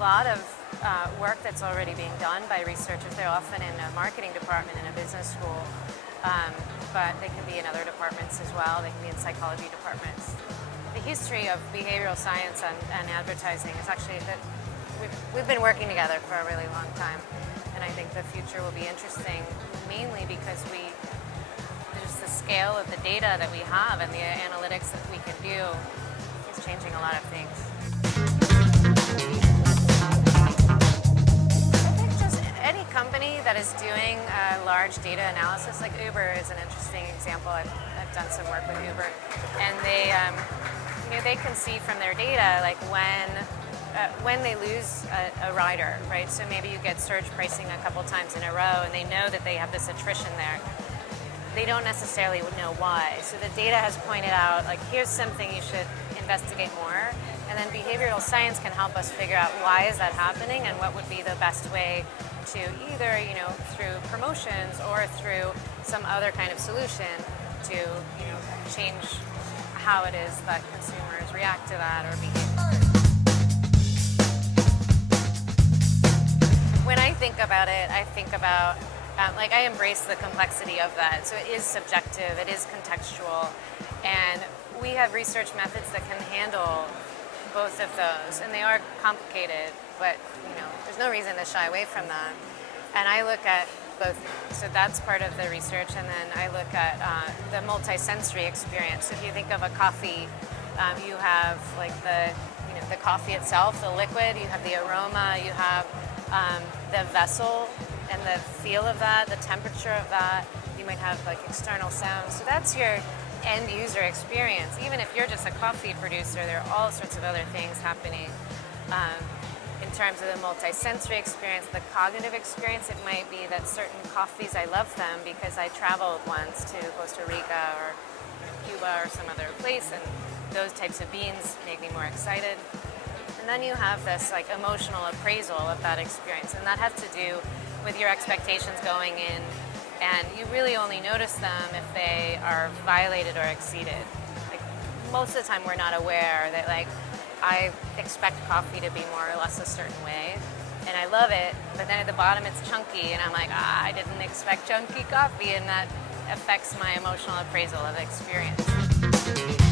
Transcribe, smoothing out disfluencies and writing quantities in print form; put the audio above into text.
lot of work that's already being done by researchers. They're often in a marketing department in a business school, but they can be in other departments as well. They can be in psychology departments. The history of behavioral science and advertising is actually that we've been working together for a really long time, and I think the future will be interesting, mainly because just the scale of the data that we have and the analytics that we can do is changing a lot of things. I think just any company that is doing large data analysis, like Uber is an interesting example. I've done some work with Uber, and they can see from their data like when they lose a rider, right? So maybe you get surge pricing a couple times in a row, and they know that they have this attrition there. They don't necessarily know why. So the data has pointed out, like, here's something you should investigate more. And then behavioral science can help us figure out why is that happening and what would be the best way to either, through promotions or through some other kind of solution to, change how it is that consumers react to that or behave. When I think about it, I think about, I embrace the complexity of that. So it is subjective, it is contextual, and we have research methods that can handle both of those, and they are complicated, but there's no reason to shy away from that. And I look at both, so that's part of the research, and then I look at the multisensory experience. So if you think of a coffee, you have like the coffee itself, the liquid, you have the aroma, you have the vessel and the feel of that, the temperature of that. You might have like external sounds. So that's your end user experience. Even if you're just a coffee producer, there are all sorts of other things happening. In terms of the multisensory experience, the cognitive experience, it might be that certain coffees, I love them because I traveled once to Costa Rica or Cuba or some other place, and those types of beans make me more excited. And then you have this like emotional appraisal of that experience, and that has to do with your expectations going in, and you really only notice them if they are violated or exceeded. Like, most of the time we're not aware that I expect coffee to be more or less a certain way, and I love it, but then at the bottom it's chunky, and I'm like, I didn't expect chunky coffee, and that affects my emotional appraisal of experience.